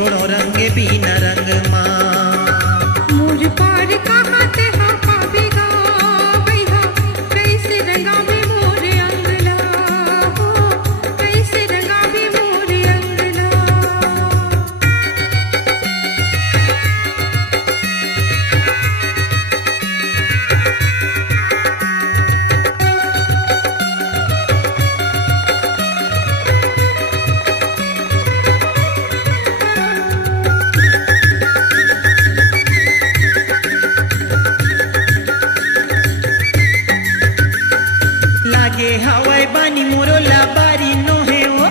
छोड़ो रंगे बिना रंग माँ। मोर पार कहाँ ते हाँ पावेगा भैया, कैसे रंगावे मोर अंगला हो, कैसे रंगावे मोर अंगला। लागे हवाई बानी मोरो लाबारी नो है वो,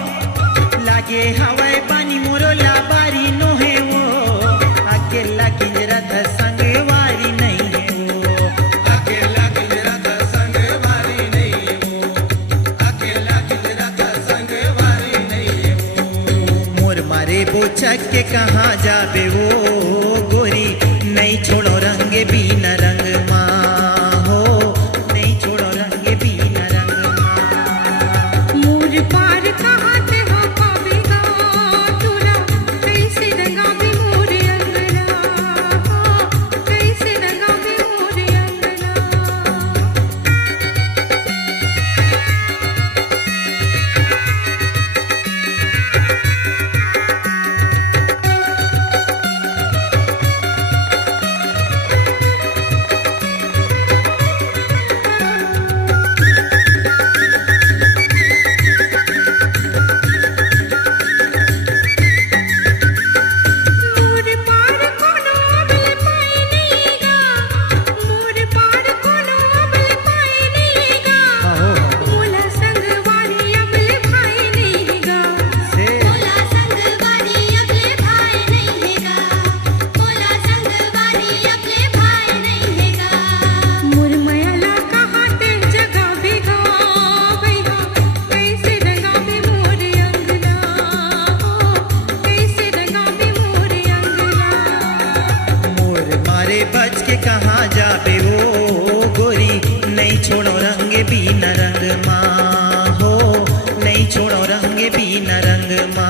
लागे हवाई बानी मोरो लाबारी नो है वो, अकेला किंजरा था संगवारी नहीं है वो, अकेला किंजरा था संगवारी नहीं है वो, अकेला किंजरा था संगवारी नहीं है वो। मोर मारे बोचक के कहाँ जाबे वो गोरी, नहीं छोड़ो रंगे बिना रंग माँ हो, नहीं छोड़ो रंगे बिना रंग माँ। मोर पार कहाँ ते हाँ पावेगा तोरा, कैसे रंगावे मोर अंगला हो, कैसे रंगावे मोर अंगला। मोर पार कोनो अबल पाए नहींगा, मोर पार कोनो अबल पाए नहींगा, मोला संगवारी अबल भाई नहींगा, मोला संगवारी अबल भाई नहींगा, मोला संगवारी अबल भाई नहींगा। मोर मयाला कहाँ ते जगावेगा भैया, कैसे रंगावे मोर अंगला हो, कैसे रंगावे मोर अंगला। मोर मारे बच के कहाँ जाबे वो गोरी, नहीं छोड़ो रंगे बिना रंग माँ हो, नहीं छोड़ो रंगे बिना रंग माँ।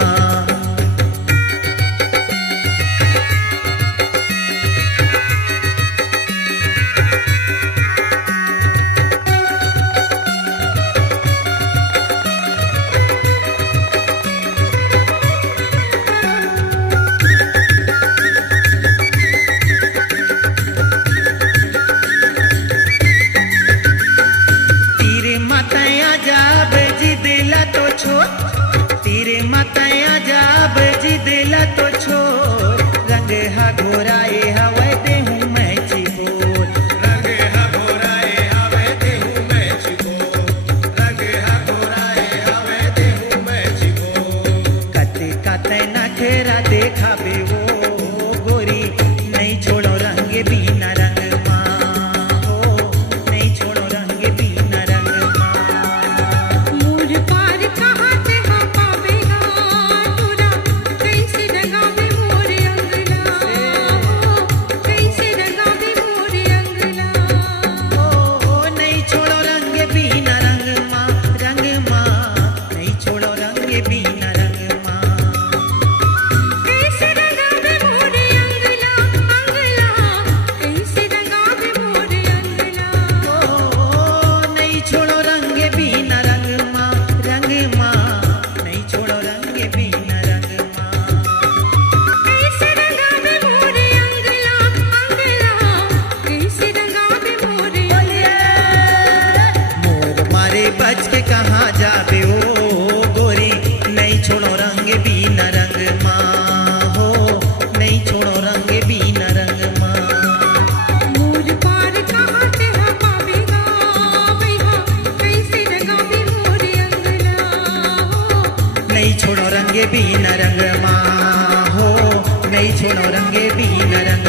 तेरे माताया जाब जी दिला तो छोड़, तेरे माताया जाब जी दिला तो छोड़, रंग हा घोराए हवाए दे हूँ मैं चिबोर, रंग हा घोराए हवे दे हूँ मैं चिबो, रंग हा घोराए हवे दे हूँ मैं चिबो। कते कते नखरा देखाबे वो गोरी, नहीं छोड़ो रंगे बिना रंग माँ हो, नहीं छोड़ो रंगे बिना रंग माँ। मोर पार कहाँ ते हाँ पावेगा तोरा, कैसे रंगावे मोर अंगला हो, कैसे रंगावे मोर अंगला। ओ नहीं छोड़ो रंगे बिना रंग माँ, नहीं छोड़ो रंगे बिना रंग माँ। कैसे रंगावे मोर अंगला अंगला, कैसे रंगावे मोर अंगला। ओ नहीं छोड़ो रंगे बिना रंग माँ, नहीं छोड़ो रंगे बिना रंग माँ। कैसे रंगावे मोर अंगला अंगला, कैसे रंगावे मोर अंगला। मोर मारे बच के कहाँ जाबे ओ गोरी, नहीं छोड़ो रंगे बिना रंग माँ हो, नहीं छोड़ो रंगे बिना रंग माँ। मोर पार कहाँ ते हाँ पावेगा भैया, कैसे रंगावे मोर अंगला हो, नहीं छोड़ो रंगे बिना रंग माँ हो, नहीं छोड़ो रंगे बिना रंग